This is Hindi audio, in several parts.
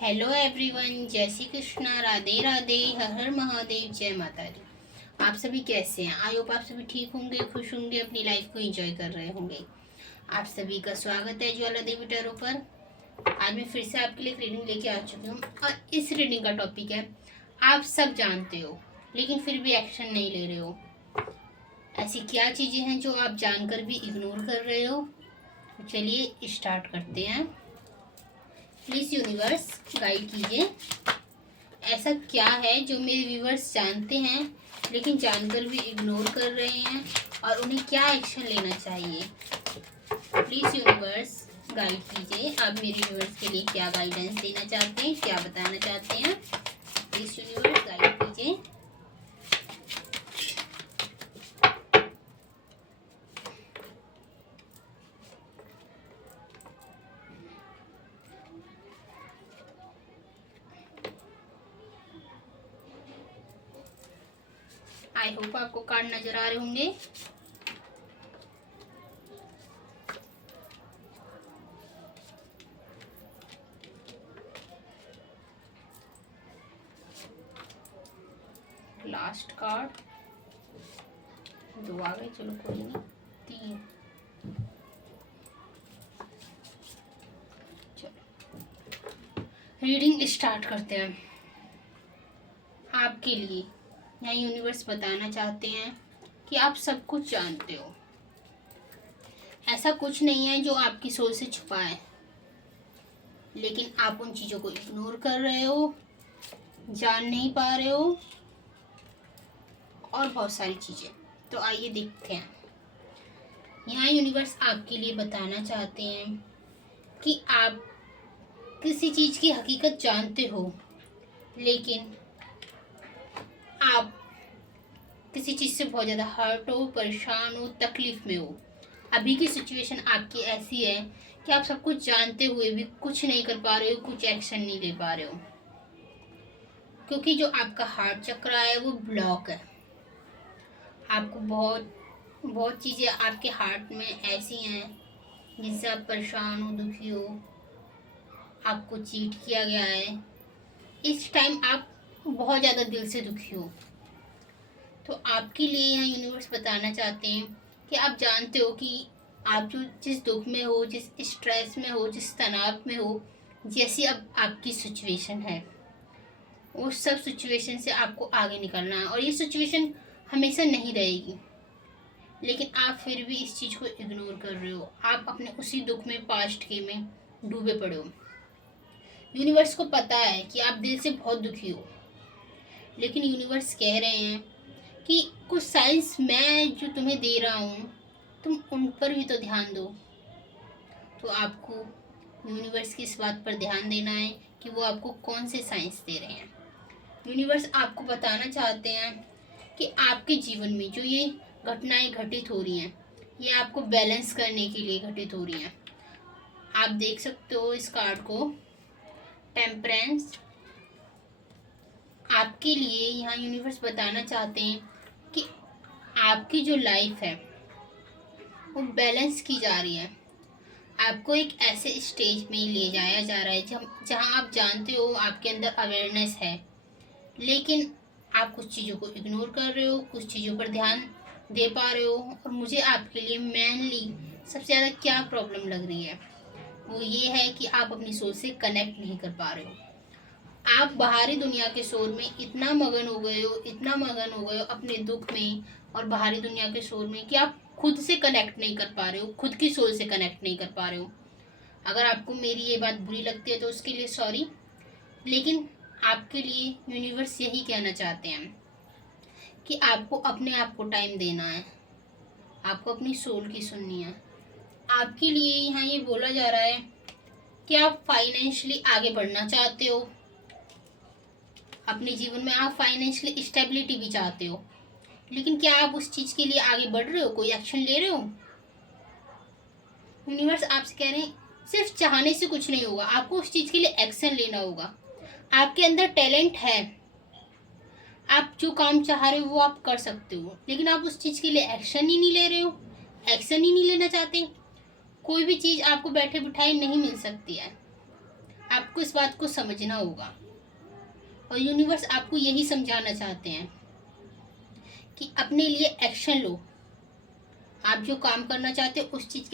हेलो एवरीवन, जय श्री कृष्णा, राधे राधे, हर हर महादेव, जय माता दी। आप सभी कैसे हैं? आई होप आप सभी ठीक होंगे, खुश होंगे, अपनी लाइफ को एंजॉय कर रहे होंगे। आप सभी का स्वागत है ज्वाला देवी टैरो पर। आज मैं फिर से आपके लिए एक रीडिंग लेके आ चुकी हूँ और इस रीडिंग का टॉपिक है, आप सब जानते हो लेकिन फिर भी एक्शन नहीं ले रहे हो। ऐसी क्या चीज़ें हैं जो आप जानकर भी इग्नोर कर रहे हो? तो चलिए स्टार्ट करते हैं। प्लीज़ यूनिवर्स गाइड कीजिए, ऐसा क्या है जो मेरे व्यूवर्स जानते हैं लेकिन जानकर भी इग्नोर कर रहे हैं और उन्हें क्या एक्शन लेना चाहिए। प्लीज़ यूनिवर्स गाइड कीजिए, आप मेरे व्यूवर्स के लिए क्या गाइडेंस देना चाहते हैं, क्या बताना चाहते हैं। प्लीज़ यूनिवर्स गाइड कीजिए। आई होप आपको कार्ड नजर आ रहे होंगे। लास्ट कार्ड 2 आ गए, चलो कोई नहीं, 3। चलो रीडिंग स्टार्ट करते हैं। आपके लिए यहाँ यूनिवर्स बताना चाहते हैं कि आप सब कुछ जानते हो। ऐसा कुछ नहीं है जो आपकी सोच से छुपा है, लेकिन आप उन चीज़ों को इग्नोर कर रहे हो, जान नहीं पा रहे हो और बहुत सारी चीज़ें। तो आइए देखते हैं। यहाँ यूनिवर्स आपके लिए बताना चाहते हैं कि आप किसी चीज़ की हकीकत जानते हो, लेकिन आप किसी चीज़ से बहुत ज़्यादा हर्ट हो, परेशान हो, तकलीफ में हो। अभी की सिचुएशन आपकी ऐसी है कि आप सब कुछ जानते हुए भी कुछ नहीं कर पा रहे हो, कुछ एक्शन नहीं ले पा रहे हो, क्योंकि जो आपका हार्ट चक्र है वो ब्लॉक है। आपको बहुत बहुत चीज़ें आपके हार्ट में ऐसी हैं जिससे आप परेशान हो, दुखी हो, आपको चीट किया गया है। इस टाइम आप बहुत ज़्यादा दिल से दुखी हो। तो आपके लिए यहाँ यूनिवर्स बताना चाहते हैं कि आप जानते हो कि आप जो जिस दुख में हो, जिस स्ट्रेस में हो, जिस तनाव में हो, जैसी अब आपकी सिचुएशन है, उस सब सिचुएशन से आपको आगे निकलना है। और ये सिचुएशन हमेशा नहीं रहेगी, लेकिन आप फिर भी इस चीज़ को इग्नोर कर रहे हो। आप अपने उसी दुख में, पास्ट के में डूबे पड़े हो। यूनिवर्स को पता है कि आप दिल से बहुत दुखी हो, लेकिन यूनिवर्स कह रहे हैं कि कुछ साइंस मैं जो तुम्हें दे रहा हूँ, तुम उन पर भी तो ध्यान दो। तो आपको यूनिवर्स की इस बात पर ध्यान देना है कि वो आपको कौन से साइंस दे रहे हैं। यूनिवर्स आपको बताना चाहते हैं कि आपके जीवन में जो ये घटनाएं घटित हो रही हैं, ये आपको बैलेंस करने के लिए घटित हो रही हैं। आप देख सकते हो इस कार्ड को, टेम्परेंस। आपके लिए यहाँ यूनिवर्स बताना चाहते हैं कि आपकी जो लाइफ है वो बैलेंस की जा रही है। आपको एक ऐसे स्टेज में ले जाया जा रहा है जहाँ आप जानते हो आपके अंदर अवेयरनेस है, लेकिन आप कुछ चीज़ों को इग्नोर कर रहे हो, कुछ चीज़ों पर ध्यान दे पा रहे हो। और मुझे आपके लिए मेनली सबसे ज़्यादा क्या प्रॉब्लम लग रही है वो ये है कि आप अपनी सोच से कनेक्ट नहीं कर पा रहे हो। आप बाहरी दुनिया के शोर में इतना मगन हो गए हो, इतना मगन हो गए हो अपने दुख में और बाहरी दुनिया के शोर में कि आप खुद से कनेक्ट नहीं कर पा रहे हो, खुद की सोल से कनेक्ट नहीं कर पा रहे हो। अगर आपको मेरी ये बात बुरी लगती है तो उसके लिए सॉरी, लेकिन आपके लिए यूनिवर्स यही कहना चाहते हैं कि आपको अपने आप को टाइम देना है, आपको अपनी सोल की सुननी है। आपके लिए यहाँ ये बोला जा रहा है कि आप फाइनेंशियली आगे बढ़ना चाहते हो, अपने जीवन में आप फाइनेंशियली स्टेबिलिटी भी चाहते हो, लेकिन क्या आप उस चीज़ के लिए आगे बढ़ रहे हो, कोई एक्शन ले रहे हो? यूनिवर्स आपसे कह रहे हैं सिर्फ चाहने से कुछ नहीं होगा, आपको उस चीज़ के लिए एक्शन लेना होगा। आपके अंदर टैलेंट है, आप जो काम चाह रहे हो वो आप कर सकते हो, लेकिन आप उस चीज़ के लिए एक्शन ही नहीं ले रहे हो, एक्शन ही नहीं लेना चाहते। कोई भी चीज़ आपको बैठे बिठाए नहीं मिल सकती है। आपको इस बात को समझना होगा। और यूनिवर्स आपको यही समझाना चाहते हैं कि अपने लिए एक्शन लो। आप जो काम करना चाहते हो उस चीज़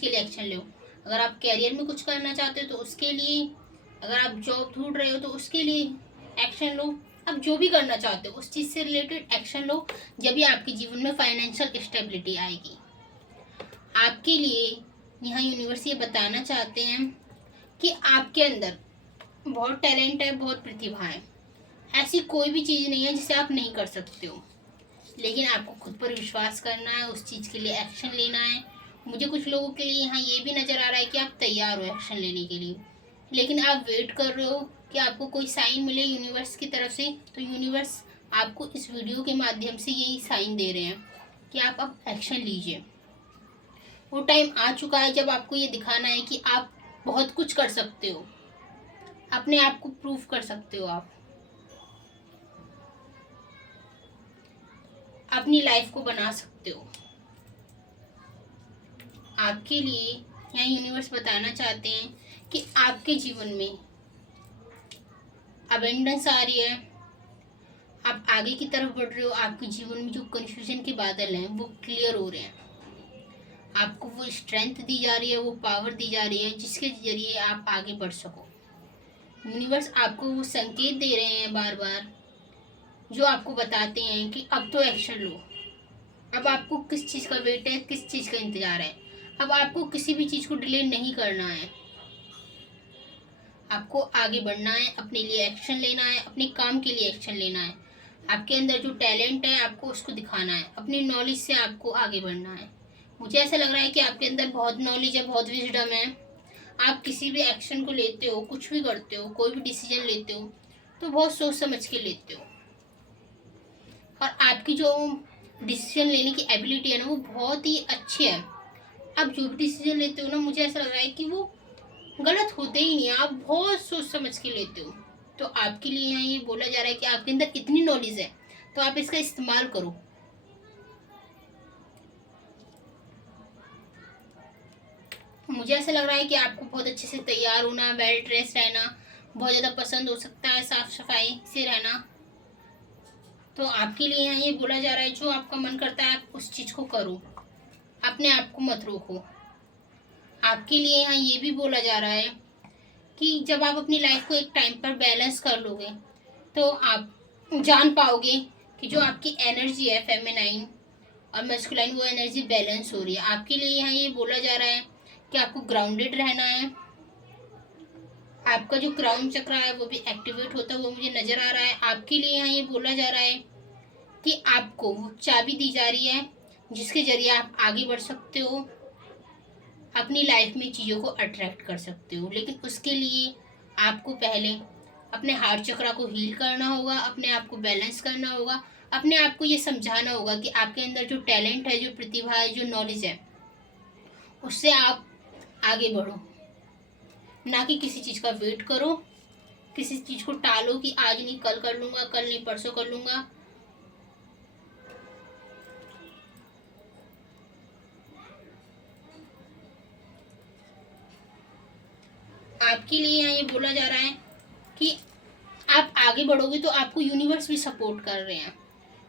के लिए एक्शन लो। अगर आप कैरियर में कुछ करना चाहते हो तो उसके लिए, अगर आप जॉब ढूंढ रहे हो तो उसके लिए एक्शन लो। आप जो भी करना चाहते हो उस चीज़ से रिलेटेड एक्शन लो, जब भी आपके जीवन में फाइनेंशियल स्टेबिलिटी आएगी। आपके लिए यहाँ यूनिवर्स ये बताना चाहते हैं कि आपके अंदर बहुत टैलेंट है, बहुत प्रतिभा है। ऐसी कोई भी चीज़ नहीं है जिसे आप नहीं कर सकते हो, लेकिन आपको खुद पर विश्वास करना है, उस चीज़ के लिए एक्शन लेना है। मुझे कुछ लोगों के लिए यहाँ ये भी नज़र आ रहा है कि आप तैयार हो एक्शन लेने के लिए, लेकिन आप वेट कर रहे हो कि आपको कोई साइन मिले यूनिवर्स की तरफ से। तो यूनिवर्स आपको इस वीडियो के माध्यम से यही साइन दे रहे हैं कि आप अब एक्शन लीजिए। वो टाइम आ चुका है जब आपको ये दिखाना है कि आप बहुत कुछ कर सकते हो, अपने आप को प्रूव कर सकते हो। आप अपनी लाइफ को बना सकते हो। आपके लिए यहाँ यूनिवर्स बताना चाहते हैं कि आपके जीवन में अबेंडेंस आ रही है, आप आगे की तरफ बढ़ रहे हो। आपके जीवन में जो कन्फ्यूजन के बादल हैं वो क्लियर हो रहे हैं। आपको वो स्ट्रेंथ दी जा रही है, वो पावर दी जा रही है जिसके जरिए आप आगे बढ़ सको। यूनिवर्स आपको वो संकेत दे रहे हैं बार बार, जो आपको बताते हैं कि अब तो एक्शन लो। अब आपको किस चीज़ का वेट है, किस चीज़ का इंतज़ार है। अब आपको किसी भी चीज़ को डिले नहीं करना है, आपको आगे बढ़ना है, अपने लिए एक्शन लेना है, अपने काम के लिए एक्शन लेना है। आपके अंदर जो टैलेंट है आपको उसको दिखाना है, अपनी नॉलेज से आपको आगे बढ़ना है। मुझे ऐसा लग रहा है कि आपके अंदर बहुत नॉलेज है, बहुत विजडम है। आप किसी भी एक्शन को लेते हो, कुछ भी करते हो, कोई भी डिसीजन लेते हो तो बहुत सोच समझ के लेते हो। और आपकी जो डिसीजन लेने की एबिलिटी है ना वो बहुत ही अच्छी है। आप जो भी डिसीजन लेते हो ना, मुझे ऐसा लग रहा है कि वो गलत होते ही नहीं, आप बहुत सोच समझ के लेते हो। तो आपके लिए यहाँ ये बोला जा रहा है कि आपके अंदर इतनी नॉलेज है तो आप इसका इस्तेमाल करो। मुझे ऐसा लग रहा है कि आपको बहुत अच्छे से तैयार होना, वेल ड्रेस रहना बहुत ज़्यादा पसंद हो सकता है, साफ सफाई से रहना। तो आपके लिए यहाँ ये बोला जा रहा है जो आपका मन करता है आप उस चीज़ को करो, अपने आप को मत रोको। आपके लिए यहाँ ये भी बोला जा रहा है कि जब आप अपनी लाइफ को एक टाइम पर बैलेंस कर लोगे तो आप जान पाओगे कि जो आपकी एनर्जी है फेमिनाइन और मैस्कुलाइन, वो एनर्जी बैलेंस हो रही है। आपके लिए यहाँ ये बोला जा रहा है कि आपको ग्राउंडेड रहना है। आपका जो क्राउन चक्र है वो भी एक्टिवेट होता हुआ मुझे नज़र आ रहा है। आपके लिए यहाँ ये बोला जा रहा है कि आपको वो चाबी दी जा रही है जिसके जरिए आप आगे बढ़ सकते हो, अपनी लाइफ में चीज़ों को अट्रैक्ट कर सकते हो। लेकिन उसके लिए आपको पहले अपने हार्ट चक्र को हील करना होगा, अपने आप को बैलेंस करना होगा, अपने आप को ये समझाना होगा कि आपके अंदर जो टैलेंट है, जो प्रतिभा है, जो नॉलेज है, उससे आप आगे बढ़ो, ना कि किसी चीज़ का वेट करो, किसी चीज़ को टालो कि आज नहीं कल कर लूँगा, कल नहीं परसों कर लूँगा। आपके लिए यहाँ ये बोला जा रहा है कि आप आगे बढ़ोगे तो आपको यूनिवर्स भी सपोर्ट कर रहे हैं।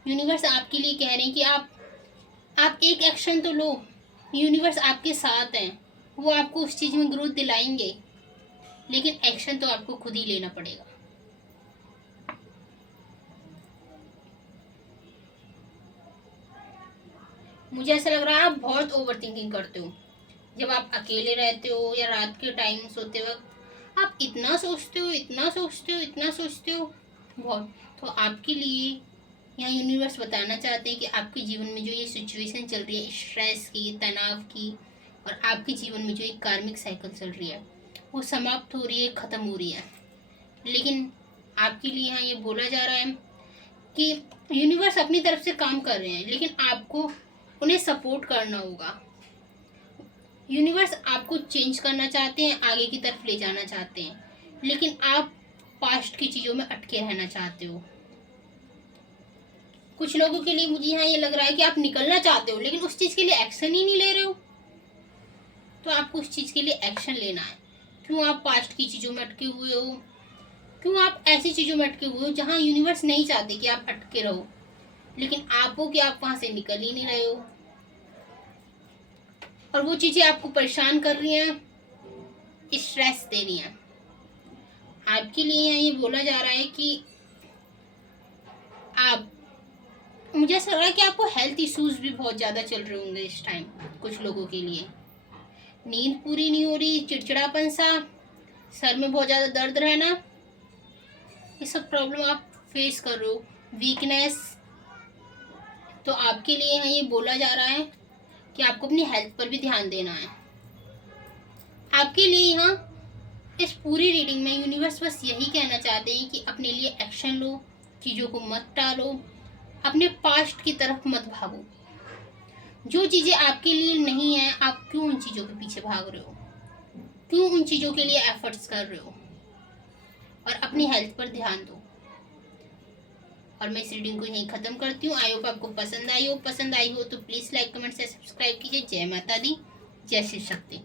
यूनिवर्स आपके लिए कह रहे हैं कि आप एक एक्शन तो लो, यूनिवर्स आपके साथ हैं, वो आपको उस चीज़ में ग्रोथ दिलाएंगे, लेकिन एक्शन तो आपको खुद ही लेना पड़ेगा। मुझे ऐसा लग रहा है आप बहुत ओवर थिंकिंग करते हो। जब आप अकेले रहते हो या रात के टाइम सोते वक्त आप इतना सोचते हो, इतना सोचते हो, इतना सोचते हो बहुत। तो आपके लिए यहाँ यूनिवर्स बताना चाहते हैं कि आपके जीवन में जो ये सिचुएशन चल रही है स्ट्रेस की, तनाव की, और आपके जीवन में जो एक कार्मिक साइकिल चल रही है वो समाप्त हो रही है, ख़त्म हो रही है। लेकिन आपके लिए यहाँ ये बोला जा रहा है कि यूनिवर्स अपनी तरफ से काम कर रहे हैं, लेकिन आपको उन्हें सपोर्ट करना होगा। यूनिवर्स आपको चेंज करना चाहते हैं, आगे की तरफ ले जाना चाहते हैं, लेकिन आप पास्ट की चीज़ों में अटके रहना चाहते हो। कुछ लोगों के लिए मुझे यहाँ ये लग रहा है कि आप निकलना चाहते हो लेकिन उस चीज़ के लिए एक्शन ही नहीं ले रहे हो। तो आपको उस चीज़ के लिए एक्शन लेना है, क्यों आप पास्ट की चीज़ों में अटके हुए हो, क्यों आप ऐसी चीज़ों में अटके हुए हो जहाँ यूनिवर्स नहीं चाहते कि आप अटके रहो, लेकिन आप हो कि आप वहाँ से निकल ही नहीं रहे हो, और वो चीज़ें आपको परेशान कर रही हैं, स्ट्रेस दे रही हैं। आपके लिए यहाँ ये बोला जा रहा है कि आप, मुझे ऐसा लग रहा है कि आपको हेल्थ इश्यूज भी बहुत ज़्यादा चल रहे होंगे इस टाइम। कुछ लोगों के लिए नींद पूरी नहीं हो रही, चिड़चिड़ापन सा, सर में बहुत ज़्यादा दर्द रहना, ये सब प्रॉब्लम आप फेस कर रहे हो, वीकनेस। तो आपके लिए यहाँ ये बोला जा रहा है कि आपको अपनी हेल्थ पर भी ध्यान देना है। आपके लिए यहाँ इस पूरी रीडिंग में यूनिवर्स बस यही कहना चाहते हैं कि अपने लिए एक्शन लो, चीज़ों को मत टालो, अपने पास्ट की तरफ मत भागो। जो चीज़ें आपके लिए नहीं है, आप क्यों उन चीज़ों के पीछे भाग रहे हो, क्यों उन चीज़ों के लिए एफर्ट्स कर रहे हो, और अपनी हेल्थ पर ध्यान दो। और मैं इस रीडिंग को यहीं ख़त्म करती हूँ। आई होप आपको पसंद आई हो तो प्लीज़ लाइक कमेंट से सब्सक्राइब कीजिए। जय माता दी, जय श्री शक्ति।